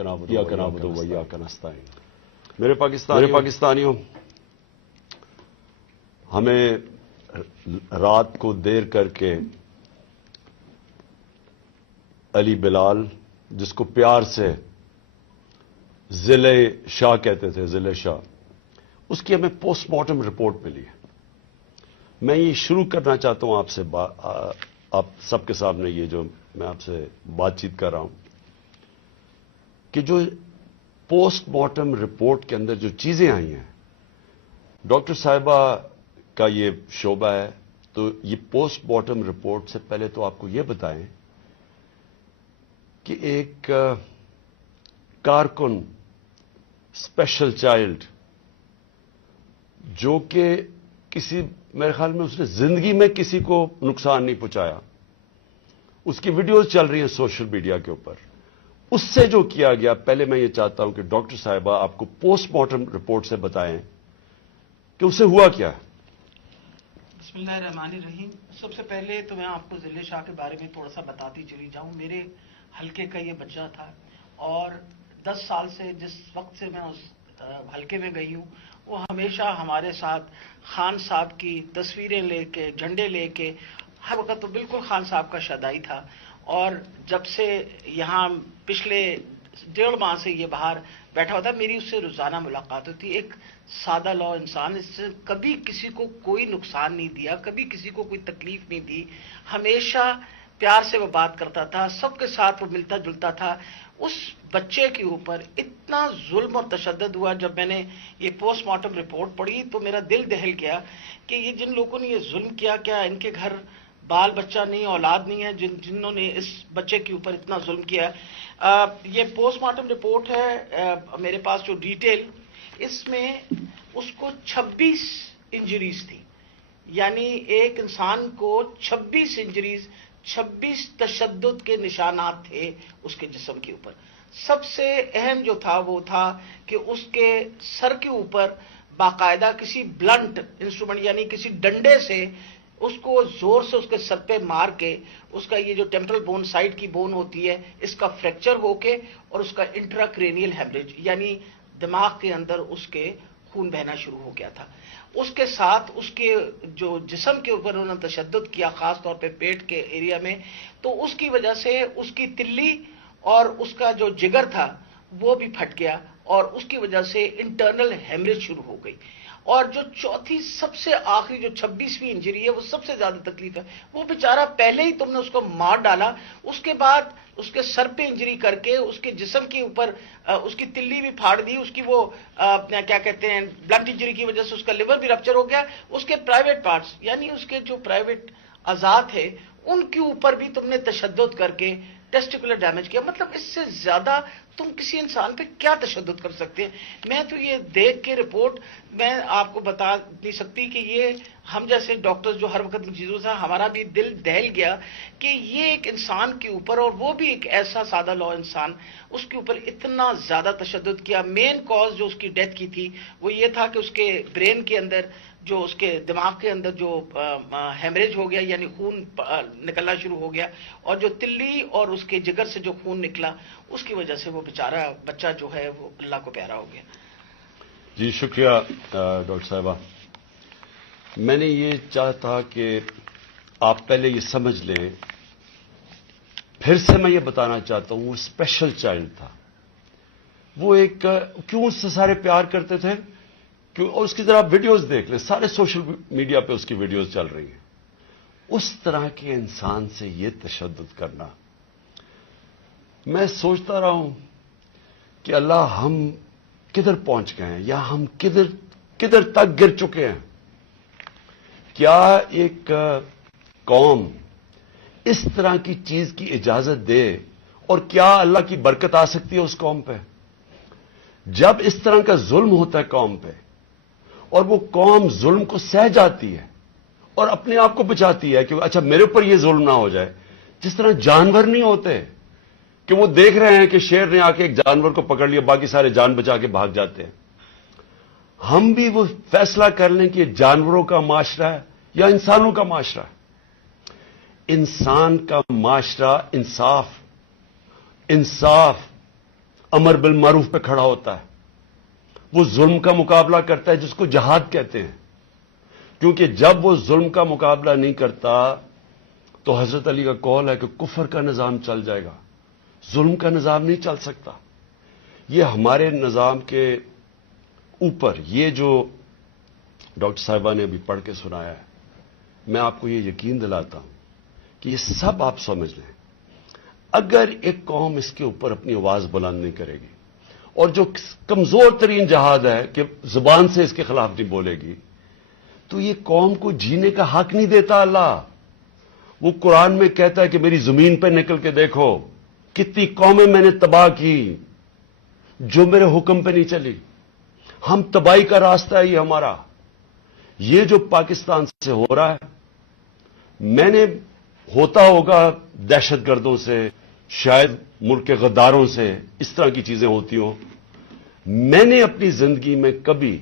نعبد و ایاک نستعین۔ میرے پاکستانیوں، ہمیں رات کو دیر کر کے علی بلال، جس کو پیار سے ضلع شاہ کہتے تھے، ضلع شاہ، اس کی ہمیں پوسٹ مارٹم رپورٹ ملی ہے۔ میں یہ شروع کرنا چاہتا ہوں آپ سے، آپ سب کے سامنے یہ جو میں آپ سے بات چیت کر رہا ہوں، کہ جو پوسٹ مارٹم رپورٹ کے اندر جو چیزیں آئی ہیں، ڈاکٹر صاحبہ کا یہ شعبہ ہے، تو یہ پوسٹ مارٹم رپورٹ سے پہلے تو آپ کو یہ بتائیں کہ ایک کارکن، اسپیشل چائلڈ، جو کہ میرے خیال میں اس نے زندگی میں کسی کو نقصان نہیں پہنچایا، اس کی ویڈیوز چل رہی ہیں سوشل میڈیا کے اوپر، اس سے جو کیا گیا، پہلے میں یہ چاہتا ہوں کہ ڈاکٹر صاحبہ آپ کو پوسٹ مارٹم رپورٹ سے بتائیں کہ اسے ہوا کیا ہے۔ بسم اللہ الرحمن الرحیم۔ سب سے پہلے تو میں آپ کو ضلع شاہ کے بارے میں تھوڑا سا بتاتی چلی جاؤں۔ میرے حلقے کا یہ بچہ تھا، اور 10 سال سے جس وقت سے میں اس حلقے میں گئی ہوں، وہ ہمیشہ ہمارے ساتھ خان صاحب کی تصویریں لے کے، جھنڈے لے کے، ہر وقت تو بالکل خان صاحب کا شدائی تھا۔ اور جب سے یہاں پچھلے 1.5 ماہ سے یہ باہر بیٹھا ہوتا، میری اس سے روزانہ ملاقات ہوتی۔ ایک سادہ لو انسان، اس سے کبھی کسی کو کوئی نقصان نہیں دیا، کبھی کسی کو کوئی تکلیف نہیں دی، ہمیشہ پیار سے وہ بات کرتا تھا، سب کے ساتھ وہ ملتا جلتا تھا۔ اس بچے کے اوپر اتنا ظلم اور تشدد ہوا، جب میں نے یہ پوسٹ مارٹم رپورٹ پڑھی تو میرا دل دہل گیا کہ یہ جن لوگوں نے یہ ظلم کیا، کیا ان کے گھر بال بچہ نہیں، اولاد نہیں ہے، جنہوں نے اس بچے کے اوپر اتنا ظلم کیا۔ یہ پوسٹ مارٹم رپورٹ ہے میرے پاس جو ڈیٹیل، اس میں اس کو 26 انجریز تھی، یعنی ایک انسان کو 26 انجریز، 26 تشدد کے نشانات تھے اس کے جسم کے اوپر۔ سب سے اہم جو تھا وہ تھا کہ اس کے سر کے اوپر باقاعدہ کسی بلنٹ انسٹرومنٹ، یعنی کسی ڈنڈے سے اس کو زور سے اس کے سر پہ مار کے، اس کا یہ جو ٹیمپرل بون، سائڈ کی بون ہوتی ہے، اس کا فریکچر ہو کے، اور اس کا انٹراکرینیل ہیمریج، یعنی دماغ کے اندر اس کے خون بہنا شروع ہو گیا تھا۔ اس کے ساتھ اس کے جو جسم کے اوپر انہوں نے تشدد کیا، خاص طور پہ پیٹ کے ایریا میں، تو اس کی وجہ سے اس کی تلی اور اس کا جو جگر تھا وہ بھی پھٹ گیا، اور اس کی وجہ سے انٹرنل ہیمریج شروع ہو گئی۔ اور جو چوتھی سب سے آخری جو 26ویں انجری ہے، وہ سب سے زیادہ تکلیف ہے۔ وہ بیچارہ پہلے ہی تم نے اس کو مار ڈالا، اس کے بعد اس کے سر پہ انجری کر کے، اس کے جسم کے اوپر اس کی تلی بھی پھاڑ دی، اس کی وہ کیا کہتے ہیں، بلنٹ انجری کی وجہ سے اس کا لیور بھی رپچر ہو گیا، اس کے پرائیویٹ پارٹس، یعنی اس کے جو پرائیویٹ اعضاء تھے ان کے اوپر بھی تم نے تشدد کر کے ٹیسٹیکولر ڈیمیج کیا۔ مطلب اس سے زیادہ تم کسی انسان پہ کیا تشدد کر سکتے ہیں؟ میں تو یہ دیکھ کے رپورٹ میں آپ کو بتا نہیں سکتی کہ یہ ہم جیسے ڈاکٹر جو ہر وقت ان چیزوں سے، ہمارا بھی دل دہل گیا کہ یہ ایک انسان کے اوپر، اور وہ بھی ایک ایسا سادہ لو انسان، اس کے اوپر اتنا زیادہ تشدد کیا۔ مین کاز جو اس کی ڈیتھ کی تھی وہ یہ تھا کہ اس کے برین کے اندر، جو اس کے دماغ کے اندر جو ہیمریج ہو گیا، یعنی خون نکلنا شروع ہو گیا، اور جو تلی اور اس کے جگر سے جو خون نکلا، اس کی وجہ سے وہ بیچارہ بچہ جو ہے وہ اللہ کو پیارا ہو گیا۔ جی شکریہ ڈاکٹر صاحبہ۔ میں نے یہ چاہتا کہ آپ پہلے یہ سمجھ لیں، پھر سے میں یہ بتانا چاہتا ہوں، وہ اسپیشل چائلڈ تھا، وہ ایک کیوں اس سے سارے پیار کرتے تھے، اور اس کی ذرا ویڈیوز دیکھ لیں، سارے سوشل میڈیا پہ اس کی ویڈیوز چل رہی ہیں۔ اس طرح کے انسان سے یہ تشدد کرنا، میں سوچتا رہا ہوں کہ اللہ ہم کدھر پہنچ گئے ہیں، یا ہم کدھر تک گر چکے ہیں۔ کیا ایک قوم اس طرح کی چیز کی اجازت دے، اور کیا اللہ کی برکت آ سکتی ہے اس قوم پہ؟ جب اس طرح کا ظلم ہوتا ہے قوم پہ، اور وہ قوم ظلم کو سہ جاتی ہے اور اپنے آپ کو بچاتی ہے کہ اچھا میرے اوپر یہ ظلم نہ ہو جائے، جس طرح جانور نہیں ہوتے کہ وہ دیکھ رہے ہیں کہ شیر نے آ کے ایک جانور کو پکڑ لیا، باقی سارے جان بچا کے بھاگ جاتے ہیں۔ ہم بھی وہ فیصلہ کر لیں کہ جانوروں کا معاشرہ ہے یا انسانوں کا معاشرہ ہے۔ انسان کا معاشرہ انصاف، امر بالمعروف پہ کھڑا ہوتا ہے، وہ ظلم کا مقابلہ کرتا ہے جس کو جہاد کہتے ہیں، کیونکہ جب وہ ظلم کا مقابلہ نہیں کرتا تو حضرت علی کا قول ہے کہ کفر کا نظام چل جائے گا، ظلم کا نظام نہیں چل سکتا۔ یہ ہمارے نظام کے اوپر یہ جو ڈاکٹر صاحبہ نے ابھی پڑھ کے سنایا ہے، میں آپ کو یہ یقین دلاتا ہوں کہ یہ سب آپ سمجھ لیں، اگر ایک قوم اس کے اوپر اپنی آواز بلند نہیں کرے گی، اور جو کمزور ترین جہاد ہے کہ زبان سے اس کے خلاف نہیں بولے گی، تو یہ قوم کو جینے کا حق نہیں دیتا اللہ۔ وہ قرآن میں کہتا ہے کہ میری زمین پہ نکل کے دیکھو کتنی قومیں میں نے تباہ کی جو میرے حکم پہ نہیں چلی۔ ہم تباہی کا راستہ ہے یہ ہمارا۔ یہ جو پاکستان سے ہو رہا ہے، میں نے ہوتا ہوگا دہشت گردوں سے، شاید ملک کے غداروں سے، اس طرح کی چیزیں ہوتی ہوں، میں نے اپنی زندگی میں کبھی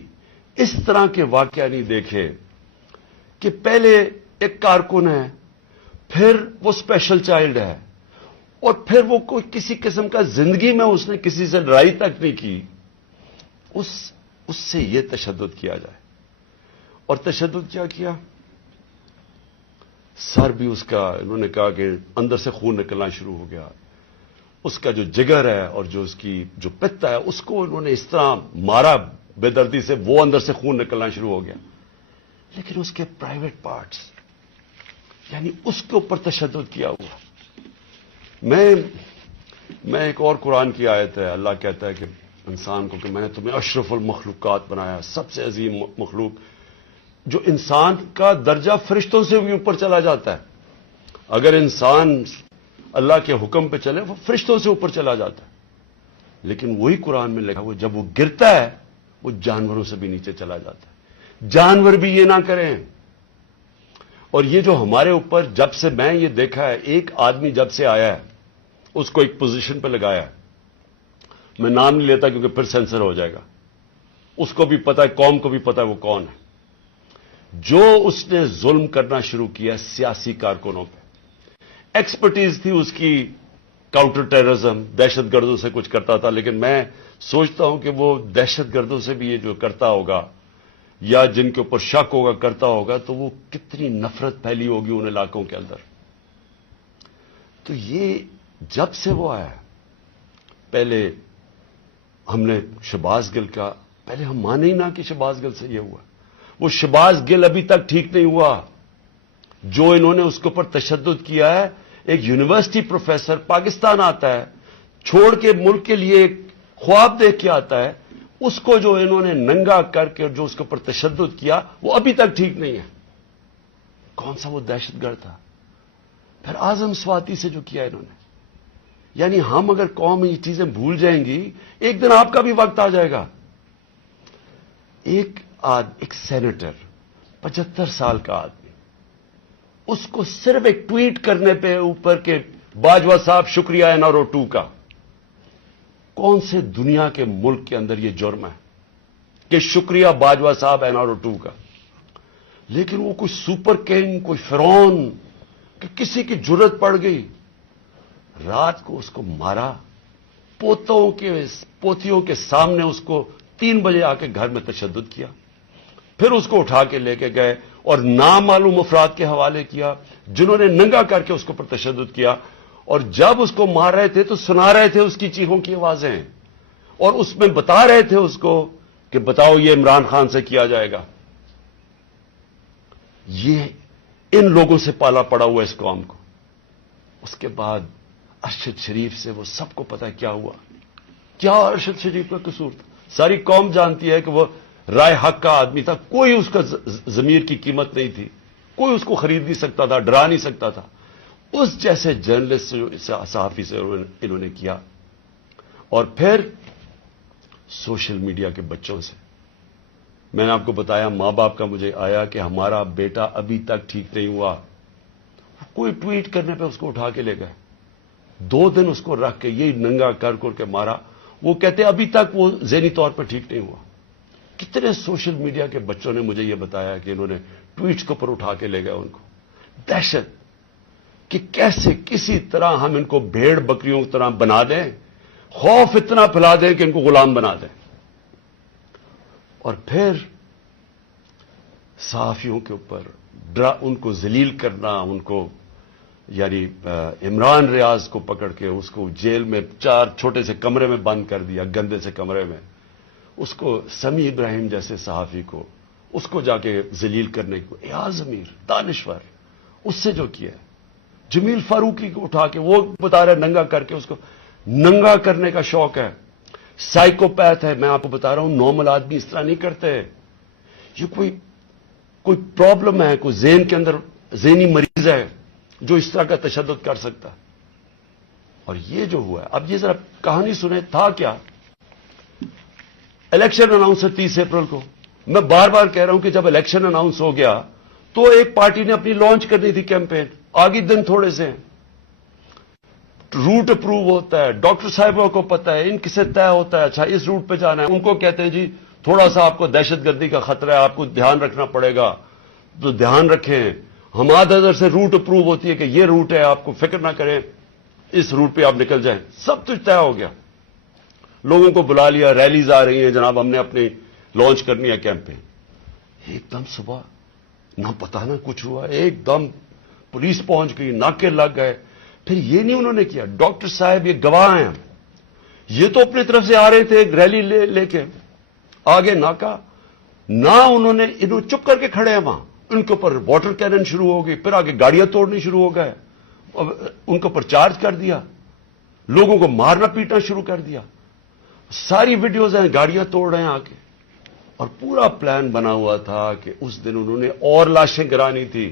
اس طرح کے واقعہ نہیں دیکھے کہ پہلے ایک کارکن ہے، پھر وہ اسپیشل چائلڈ ہے، اور پھر وہ کوئی کسی قسم کا زندگی میں اس نے کسی سے لڑائی تک نہیں کی، اس سے یہ تشدد کیا جائے۔ اور تشدد کیا کیا؟ سر بھی اس کا، انہوں نے کہا کہ اندر سے خون نکلنا شروع ہو گیا، اس کا جو جگر ہے اور جو اس کی جو پتا ہے اس کو انہوں نے اس طرح مارا بے دردی سے، وہ اندر سے خون نکلنا شروع ہو گیا۔ لیکن اس کے پرائیویٹ پارٹس، یعنی اس کے اوپر تشدد کیا ہوا۔ میں ایک اور قرآن کی آیت ہے، اللہ کہتا ہے کہ انسان کو کہ میں نے تمہیں اشرف المخلوقات بنایا، سب سے عظیم مخلوق، جو انسان کا درجہ فرشتوں سے بھی اوپر چلا جاتا ہے۔ اگر انسان اللہ کے حکم پہ چلے وہ فرشتوں سے اوپر چلا جاتا ہے، لیکن وہی قرآن میں لکھا ہوا جب وہ گرتا ہے وہ جانوروں سے بھی نیچے چلا جاتا ہے۔ جانور بھی یہ نہ کریں۔ اور یہ جو ہمارے اوپر جب سے میں یہ دیکھا ہے، ایک آدمی جب سے آیا ہے اس کو ایک پوزیشن پہ لگایا ہے، میں نام نہیں لیتا کیونکہ پھر سینسر ہو جائے گا، اس کو بھی پتا ہے، قوم کو بھی پتا ہے وہ کون ہے، جو اس نے ظلم کرنا شروع کیا سیاسی کارکنوں پہ۔ ایکسپرٹیز تھی اس کی کاؤنٹر ٹیررزم، دہشت گردوں سے کچھ کرتا تھا، لیکن میں سوچتا ہوں کہ وہ دہشت گردوں سے بھی یہ جو کرتا ہوگا یا جن کے اوپر شک ہوگا کرتا ہوگا، تو وہ کتنی نفرت پھیلی ہوگی ان علاقوں کے اندر۔ تو یہ جب سے وہ آیا، پہلے ہم نے شہباز گل کا، پہلے ہم مانے ہی نہ کہ شہباز گل سے یہ ہوا، وہ شہباز گل ابھی تک ٹھیک نہیں ہوا، جو انہوں نے اس کے اوپر تشدد کیا ہے۔ ایک یونیورسٹی پروفیسر پاکستان آتا ہے، چھوڑ کے ملک کے لیے ایک خواب دیکھ کے آتا ہے، اس کو جو انہوں نے ننگا کر کے جو اس کے اوپر تشدد کیا وہ ابھی تک ٹھیک نہیں ہے۔ کون سا وہ دہشت گرد تھا؟ پھر اعظم سواتی سے جو کیا انہوں نے، یعنی ہم اگر قوم یہ چیزیں بھول جائیں گی، ایک دن آپ کا بھی وقت آ جائے گا۔ ایک سینیٹر 75 سال کا آدمی، اس کو صرف ایک ٹویٹ کرنے پہ اوپر کے باجوہ صاحب شکریہ این آر او 2 کا، کون سے دنیا کے ملک کے اندر یہ جرم ہے کہ شکریہ باجوہ صاحب این آر او 2 کا؟ لیکن وہ کوئی سپر کنگ، کوئی فرعون کہ کسی کی جرت پڑ گئی، رات کو اس کو مارا، پوتیوں کے سامنے اس کو 3 بجے آ کے گھر میں تشدد کیا، پھر اس کو اٹھا کے لے کے گئے اور نامعلوم افراد کے حوالے کیا جنہوں نے ننگا کر کے اس کے اوپر تشدد کیا، اور جب اس کو مار رہے تھے تو سنا رہے تھے اس کی چیخوں کی آوازیں، اور اس میں بتا رہے تھے اس کو کہ بتاؤ یہ عمران خان سے کیا جائے گا۔ یہ ان لوگوں سے پالا پڑا ہوا اس قوم کو۔ اس کے بعد ارشد شریف سے وہ سب کو پتا کیا ہوا، کیا ارشد شریف کا قصور تھا؟ ساری قوم جانتی ہے کہ وہ رائے حق کا آدمی تھا، کوئی اس کا ضمیر کی قیمت نہیں تھی، کوئی اس کو خرید نہیں سکتا تھا، ڈرا نہیں سکتا تھا۔ اس جیسے جرنلسٹ سے، صحافی سے انہوں نے کیا، اور پھر سوشل میڈیا کے بچوں سے۔ میں نے آپ کو بتایا ماں باپ کا مجھے آیا کہ ہمارا بیٹا ابھی تک ٹھیک نہیں ہوا، کوئی ٹویٹ کرنے پہ اس کو اٹھا کے لے گئے، 2 دن اس کو رکھ کے یہی ننگا کر کے مارا۔ وہ کہتے ابھی تک وہ ذہنی طور پر ٹھیک نہیں ہوا۔ کتنے سوشل میڈیا کے بچوں نے مجھے یہ بتایا کہ انہوں نے ٹویٹس کے اوپر اٹھا کے لے گئے ان کو۔ دہشت کہ کیسے کسی طرح ہم ان کو بھیڑ بکریوں کی طرح بنا دیں، خوف اتنا پھیلا دیں کہ ان کو غلام بنا دیں، اور پھر صحافیوں کے اوپر ان کو ذلیل کرنا، ان کو یعنی عمران ریاض کو پکڑ کے اس کو جیل میں 4 چھوٹے سے کمرے میں بند کر دیا، گندے سے کمرے میں، اس کو سمیع ابراہیم جیسے صحافی کو اس کو جا کے ذلیل کرنے کو، ایاز امیر دانشور اس سے جو کیا ہے، جمیل فاروقی کو اٹھا کے وہ بتا رہا ہے ننگا کر کے، اس کو ننگا کرنے کا شوق ہے، سائیکوپیتھ ہے. میں آپ کو بتا رہا ہوں نارمل آدمی اس طرح نہیں کرتے. یہ کوئی پرابلم ہے، کوئی ذہن کے اندر ذہنی مریض ہے جو اس طرح کا تشدد کر سکتا. اور یہ جو ہوا ہے، اب یہ ذرا کہانی سنیں تھا کیا. الیکشن اناؤنس ہے 30 اپریل کو. میں بار بار کہہ رہا ہوں کہ جب الیکشن اناؤنس ہو گیا تو ایک پارٹی نے اپنی لانچ کرنی تھی کیمپین. آگے دن تھوڑے سے ہیں، روٹ اپروو ہوتا ہے، ڈاکٹر صاحبوں کو پتا ہے، ان کسے طے ہوتا ہے، اچھا اس روٹ پہ جانا ہے. ان کو کہتے ہیں جی تھوڑا سا آپ کو دہشت گردی کا خطرہ ہے، آپ کو دھیان رکھنا پڑے گا، تو دھیان رکھیں. حماد اظہر سے روٹ اپروو ہوتی ہے کہ یہ روٹ ہے، آپ کو فکر نہ کریں، اس روٹ پہ آپ نکل جائیں. سب کچھ طے ہو گیا. لوگوں کو بلا لیا، ریلیز آ رہی ہیں، جناب ہم نے اپنی لانچ کرنی ہے کیمپین. ایک دم صبح نہ پتا نہ کچھ ہوا، ایک دم پولیس پہنچ گئی، ناکے لگ گئے. پھر یہ نہیں انہوں نے کیا، ڈاکٹر صاحب یہ گواہ ہیں، یہ تو اپنی طرف سے آ رہے تھے ایک ریلی لے کے، آگے ناکا نہ انہوں چپ کر کے کھڑے ہیں وہاں. ان کے اوپر واٹر کینن شروع ہو گئی، پھر آگے گاڑیاں توڑنی شروع ہو گئے، ان کے اوپر چارج کر دیا، لوگوں کو مارنا پیٹنا شروع کر دیا. ساری ویڈیوز ہیں، گاڑیاں توڑ رہے ہیں آگے. اور پورا پلان بنا ہوا تھا کہ اس دن انہوں نے اور لاشیں گرانی تھی.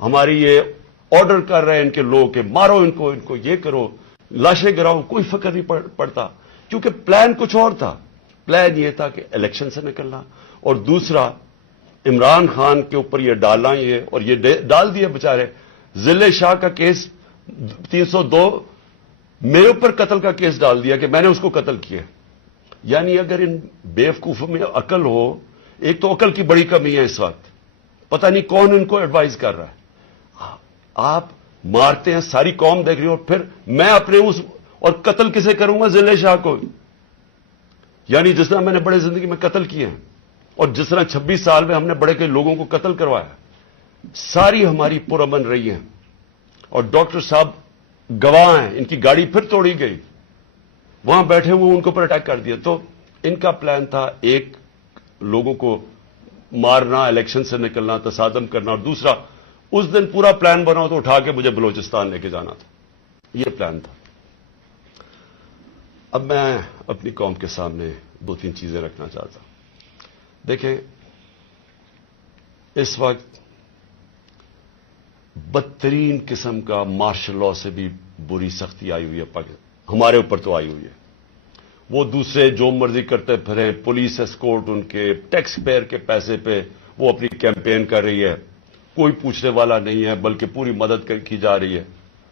ہماری یہ آرڈر کر رہے ہیں ان کے لوگ کہ مارو ان کو یہ کرو، لاشیں گراؤ، کوئی فکر نہیں پڑتا. کیونکہ پلان کچھ اور تھا. پلان یہ تھا کہ الیکشن سے نکلنا، اور دوسرا عمران خان کے اوپر یہ ڈالنا، یہ اور یہ ڈال دیا بیچارے. ضلع شاہ کا کیس 302 میرے اوپر قتل کا کیس ڈال دیا کہ میں نے اس کو قتل کیا. یعنی اگر ان بیوقوفوں میں عقل ہو، ایک تو عقل کی بڑی کمی ہے اس وقت، پتہ نہیں کون ان کو ایڈوائز کر رہا ہے. آپ مارتے ہیں، ساری قوم دیکھ رہی ہو، پھر میں اپنے اور قتل کسے کروں گا؟ ضلع شاہ کو. یعنی جس طرح میں نے بڑے زندگی میں قتل کیے ہیں، اور جس طرح 26 سال میں ہم نے بڑے کئی لوگوں کو قتل کروایا، ساری ہماری پرامن رہی ہیں. اور ڈاکٹر صاحب گواہ ہیں، ان کی گاڑی پھر توڑی گئی، وہاں بیٹھے ہوئے ان کے اوپر اٹیک کر دیا. تو ان کا پلان تھا ایک لوگوں کو مارنا، الیکشن سے نکلنا، تصادم کرنا، اور دوسرا اس دن پورا پلان بنا تو اٹھا کے مجھے بلوچستان لے کے جانا تھا. یہ پلان تھا. اب میں اپنی قوم کے سامنے 2-3 چیزیں رکھنا چاہتا ہوں. دیکھیں، اس وقت بدترین قسم کا مارشل لا سے بھی بری سختی آئی ہوئی ہے ہمارے اوپر تو آئی ہوئی ہے. وہ دوسرے جو مرضی کرتے پھریں، پولیس اسکورٹ ان کے ٹیکس پیئر کے پیسے پہ وہ اپنی کیمپین کر رہی ہے، کوئی پوچھنے والا نہیں ہے، بلکہ پوری مدد کی جا رہی ہے.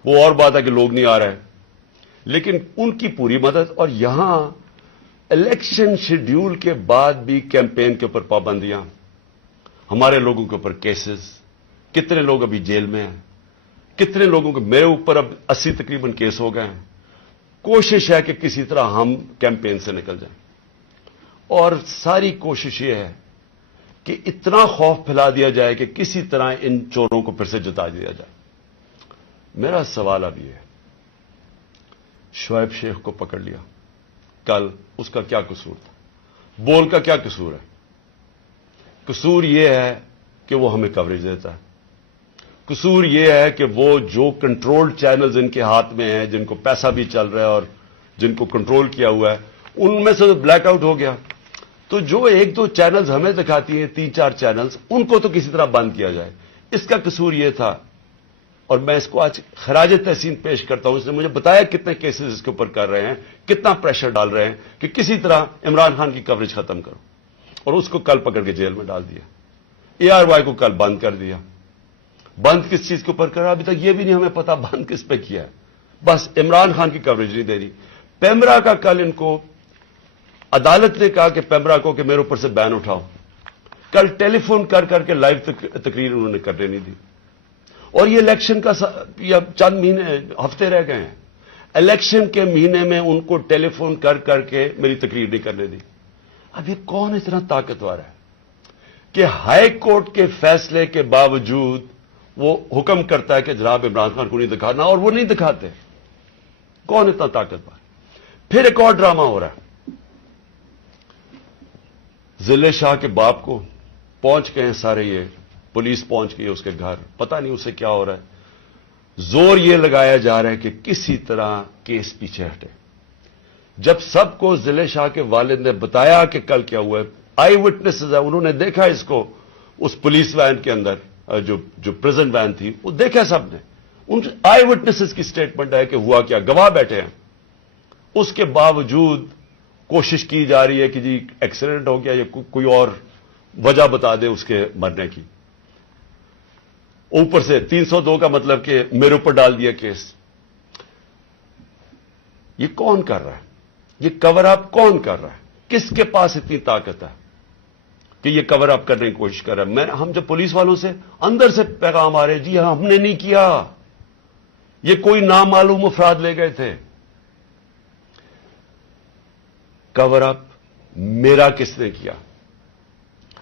وہ اور بات ہے کہ لوگ نہیں آ رہے، لیکن ان کی پوری مدد. اور یہاں الیکشن شیڈیول کے بعد بھی کیمپین کے اوپر پابندیاں، ہمارے لوگوں کے اوپر کیسز. کتنے لوگ ابھی جیل میں ہیں، کتنے لوگوں کے، میرے اوپر اب 80 تقریباً کیس ہو گئے ہیں. کوشش ہے کہ کسی طرح ہم کیمپین سے نکل جائیں، اور ساری کوشش یہ ہے کہ اتنا خوف پھیلا دیا جائے کہ کسی طرح ان چوروں کو پھر سے جتا دیا جائے. میرا سوال اب یہ ہے، شعیب شیخ کو پکڑ لیا کل، اس کا کیا قصور تھا؟ بول کا کیا قصور ہے؟ قصور یہ ہے کہ وہ ہمیں کوریج دیتا ہے. قصور یہ ہے کہ وہ جو کنٹرول چینلز ان کے ہاتھ میں ہیں، جن کو پیسہ بھی چل رہا ہے اور جن کو کنٹرول کیا ہوا ہے، ان میں سے بلیک آؤٹ ہو گیا. تو جو 1-2 چینلز ہمیں دکھاتی ہیں، 3-4 چینلز، ان کو تو کسی طرح بند کیا جائے. اس کا قصور یہ تھا، اور میں اس کو آج خراج تحسین پیش کرتا ہوں. اس نے مجھے بتایا کتنے کیسز اس کے اوپر کر رہے ہیں، کتنا پریشر ڈال رہے ہیں کہ کسی طرح عمران خان کی کوریج ختم کرو. اور اس کو کل پکڑ کے جیل میں ڈال دیا. ARY کو کل بند کر دیا. بند کس چیز کے اوپر کرا ابھی تک یہ بھی نہیں ہمیں پتا بند کس پہ کیا ہے. بس عمران خان کی کوریج نہیں دے رہی. پیمرا کا کل ان کو عدالت نے کہا کہ پیمرا کو کہ میرے اوپر سے بین اٹھاؤ. کل ٹیلی فون کر کے لائیو تقریر انہوں نے کرنے نہیں دی. اور یہ الیکشن کا چند مہینے، ہفتے رہ گئے ہیں. الیکشن کے مہینے میں ان کو ٹیلی فون کر کر کے میری تقریر نہیں کرنے دی. اب یہ کون اتنا طاقتور ہے کہ ہائی کورٹ کے فیصلے کے باوجود وہ حکم کرتا ہے کہ جناب عمران خان کو نہیں دکھانا, اور وہ نہیں دکھاتے؟ کون اتنا طاقتور؟ پھر ایک اور ڈرامہ ہو رہا ہے. ضلع شاہ کے باپ کو پہنچ گئے ہیں سارے, یہ پولیس پہنچ گئی ہے اس کے گھر, پتہ نہیں اسے کیا ہو رہا ہے. زور یہ لگایا جا رہا ہے کہ کسی طرح کیس پیچھے ہٹے. جب سب کو ضلع شاہ کے والد نے بتایا کہ کل کیا ہوا ہے, آئی وٹنسز ہے, انہوں نے دیکھا اس کو اس پولیس وین کے اندر, جو پریزن وین تھی وہ دیکھا سب نے, ان آئی وٹنسز کی سٹیٹمنٹ ہے کہ ہوا کیا, گواہ بیٹھے ہیں. اس کے باوجود کوشش کی جا رہی ہے کہ جی ایکسیڈنٹ ہو گیا یا کوئی اور وجہ بتا دے اس کے مرنے کی. اوپر سے 302 کا مطلب کہ میرے اوپر ڈال دیا کیس. یہ کون کر رہا ہے؟ یہ کور اپ کون کر رہا ہے؟ کس کے پاس اتنی طاقت ہے کہ یہ کور اپ کرنے کی کوشش کر رہا ہے؟ ہم جب پولیس والوں سے اندر سے پیغام آ رہے, جی ہاں ہم نے نہیں کیا, یہ کوئی نامعلوم افراد لے گئے تھے. کور اپ میرا کس نے کیا؟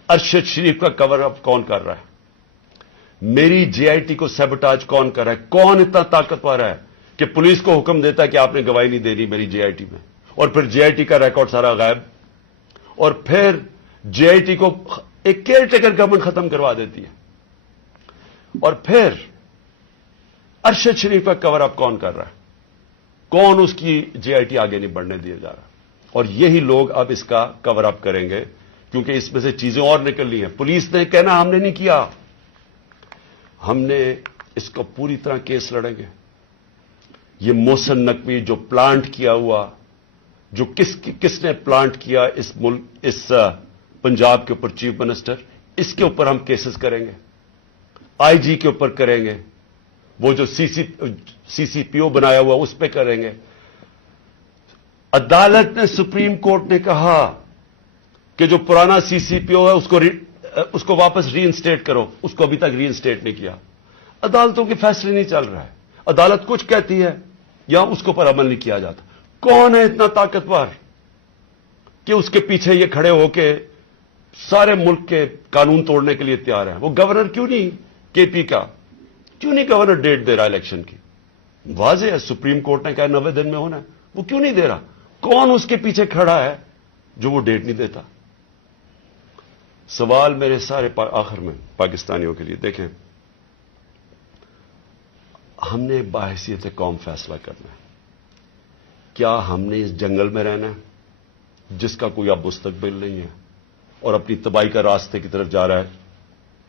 ارشد شریف کا کور اپ کون کر رہا ہے؟ میری جے آئی ٹی کو سیبوٹاج کون کر رہا ہے؟ کون اتنا طاقتور ہے کہ پولیس کو حکم دیتا ہے کہ آپ نے گواہی نہیں دینی میری جے آئی ٹی میں, اور پھر جے آئی ٹی کا ریکارڈ سارا غائب, اور پھر جے آئی ٹی کو ایک کیئر ٹیکر گورنمنٹ ختم کروا دیتی ہے, اور پھر ارشد شریف کا کور اپ کون کر رہا ہے؟ کون اس کی جے آئی ٹی آگے نہیں بڑھنے دیا جا رہا؟ اور یہی لوگ اب اس کا کور اپ کریں گے, کیونکہ اس میں سے چیزیں اور نکلنی ہیں. پولیس نے کہنا ہم نے نہیں کیا, ہم نے اس کو پوری طرح کیس لڑیں گے. یہ محسن نقوی جو پلانٹ کیا ہوا, جو کس نے پلانٹ کیا اس ملک, اس پنجاب کے اوپر چیف منسٹر, اس کے اوپر ہم کیسز کریں گے, آئی جی کے اوپر کریں گے, وہ جو سی سی پی او بنایا ہوا اس پہ کریں گے. عدالت نے, سپریم کورٹ نے کہا کہ جو پرانا سی سی پی او ہے اس کو واپس ری انسٹیٹ کرو, اس کو ابھی تک ری انسٹیٹ نہیں کیا. عدالتوں کے فیصلے نہیں چل رہا ہے, عدالت کچھ کہتی ہے یا اس کے اوپر عمل نہیں کیا جاتا. کون ہے اتنا طاقتور کہ اس کے پیچھے یہ کھڑے ہو کے سارے ملک کے قانون توڑنے کے لیے تیار ہیں؟ وہ گورنر کیوں نہیں, کے پی کا کیوں نہیں گورنر ڈیٹ دے رہا الیکشن کی؟ واضح ہے, سپریم کورٹ نے کہا 90 دن میں ہونا ہے, وہ کیوں نہیں دے رہا؟ کون اس کے پیچھے کھڑا ہے جو وہ ڈیٹ نہیں دیتا؟ سوال میرے سارے آخر میں پاکستانیوں کے لیے, دیکھیں ہم نے باحثیت قوم فیصلہ کرنا ہے. کیا ہم نے اس جنگل میں رہنا ہے جس کا کوئی اب مستقبل نہیں ہے اور اپنی تباہی کا راستے کی طرف جا رہا ہے؟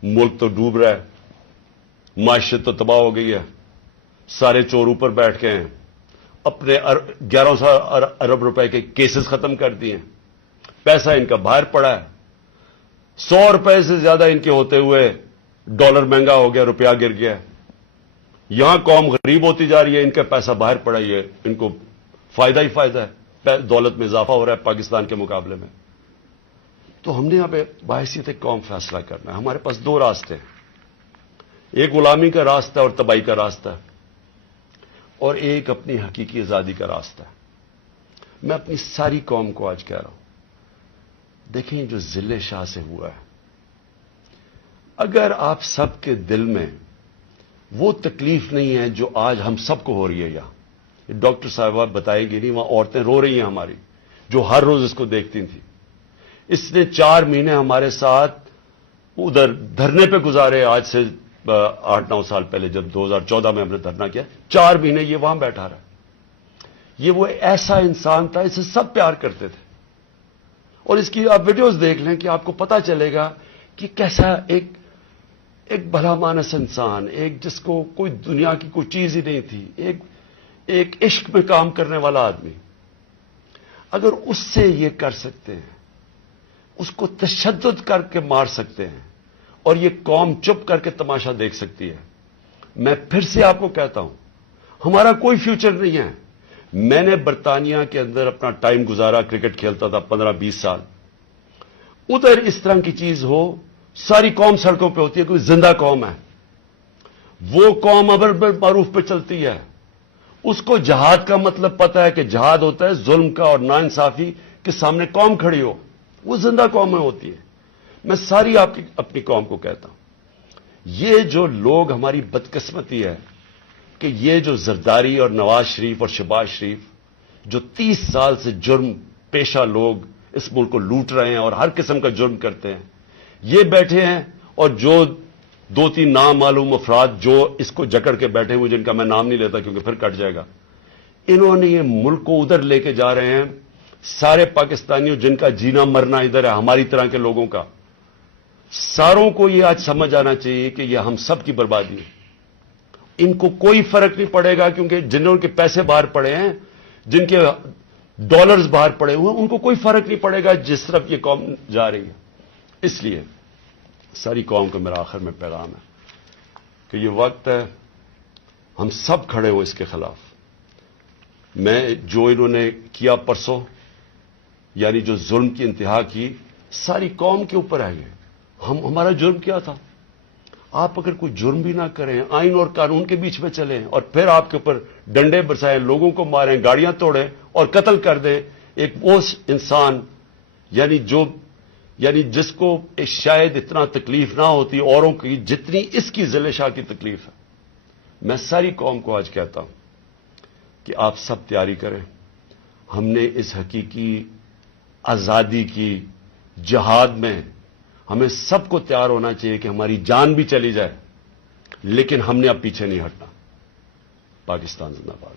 ملک تو ڈوب رہا ہے, معیشت تو تباہ ہو گئی ہے, سارے چور اوپر بیٹھ گئے ہیں, اپنے 1100 ارب روپے کے کیسز ختم کر دیے ہیں, پیسہ ان کا باہر پڑا ہے, 100 روپے سے زیادہ ان کے ہوتے ہوئے ڈالر مہنگا ہو گیا, روپیہ گر گیا. یہاں قوم غریب ہوتی جا رہی ہے, ان کا پیسہ باہر پڑا ہی ہے, ان کو فائدہ ہی فائدہ ہے, دولت میں اضافہ ہو رہا ہے پاکستان کے مقابلے میں. تو ہم نے یہاں پہ باحثیت قوم فیصلہ کرنا ہے. ہمارے پاس 2 راستے ہیں, ایک غلامی کا راستہ اور تباہی کا راستہ, اور ایک اپنی حقیقی آزادی کا راستہ. میں اپنی ساری قوم کو آج کہہ رہا ہوں, دیکھیں جو ضلع شاہ سے ہوا ہے, اگر آپ سب کے دل میں وہ تکلیف نہیں ہے جو آج ہم سب کو ہو رہی ہے, یہاں ڈاکٹر صاحبہ بتائیں گی نہیں, وہاں عورتیں رو رہی ہیں ہماری جو ہر روز اس کو دیکھتی تھیں. اس نے 4 مہینے ہمارے ساتھ ادھر دھرنے پہ گزارے, آج سے 8-9 سال پہلے جب 2014 میں ہم نے دھرنا کیا, 4 مہینے یہ وہاں بیٹھا رہا. یہ وہ ایسا انسان تھا, اسے سب پیار کرتے تھے. اور اس کی آپ ویڈیوز دیکھ لیں کہ آپ کو پتا چلے گا کہ کیسا ایک بھلا مانس انسان, ایک جس کو کوئی دنیا کی کوئی چیز ہی نہیں تھی, ایک عشق میں کام کرنے والا آدمی. اگر اس سے یہ کر سکتے ہیں, اس کو تشدد کر کے مار سکتے ہیں, اور یہ قوم چپ کر کے تماشا دیکھ سکتی ہے, میں پھر سے آپ کو کہتا ہوں ہمارا کوئی فیوچر نہیں ہے. میں نے برطانیہ کے اندر اپنا ٹائم گزارا, کرکٹ کھیلتا تھا 15-20 سال. ادھر اس طرح کی چیز ہو, ساری قوم سڑکوں پہ ہوتی ہے, کوئی زندہ قوم ہے, وہ قوم امر بالمعروف پہ چلتی ہے, اس کو جہاد کا مطلب پتا ہے کہ جہاد ہوتا ہے ظلم کا اور ناانصافی کے سامنے قوم کھڑی ہو. وہ زندہ قومیں ہوتی ہیں. میں ساری آپ کی اپنی قوم کو کہتا ہوں, یہ جو لوگ ہماری بدقسمتی ہے کہ یہ جو زرداری اور نواز شریف اور شہباز شریف جو 30 سال سے جرم پیشہ لوگ اس ملک کو لوٹ رہے ہیں اور ہر قسم کا جرم کرتے ہیں, یہ بیٹھے ہیں, اور جو 2-3 نامعلوم افراد جو اس کو جکڑ کے بیٹھے ہوئے, جن کا میں نام نہیں لیتا کیونکہ پھر کٹ جائے گا, انہوں نے یہ ملک کو ادھر لے کے جا رہے ہیں. سارے پاکستانیوں جن کا جینا مرنا ادھر ہے, ہماری طرح کے لوگوں کا, ساروں کو یہ آج سمجھ آنا چاہیے کہ یہ ہم سب کی بربادی ہے. ان کو کوئی فرق نہیں پڑے گا, کیونکہ جنہوں کے پیسے باہر پڑے ہیں, جن کے ڈالرز باہر پڑے ہوئے ہیں, ان کو کوئی فرق نہیں پڑے گا جس طرف یہ قوم جا رہی ہے. اس لیے ساری قوم کو میرا آخر میں پیغام ہے کہ یہ وقت ہے ہم سب کھڑے ہوں اس کے خلاف. میں جو انہوں نے کیا پرسوں, یعنی جو ظلم کی انتہا کی, ساری قوم کے اوپر ہے. یہ ہمارا جرم کیا تھا؟ آپ اگر کوئی جرم بھی نہ کریں, آئین اور قانون کے بیچ میں چلیں, اور پھر آپ کے اوپر ڈنڈے برسائیں, لوگوں کو ماریں, گاڑیاں توڑیں اور قتل کر دیں ایک وہ انسان, یعنی جس کو شاید اتنا تکلیف نہ ہوتی اوروں کی جتنی اس کی ذل شاہ کی تکلیف ہے. میں ساری قوم کو آج کہتا ہوں کہ آپ سب تیاری کریں. ہم نے اس حقیقی آزادی کی جہاد میں ہمیں سب کو تیار ہونا چاہیے کہ ہماری جان بھی چلی جائے, لیکن ہم نے اب پیچھے نہیں ہٹنا. پاکستان زندہ باد.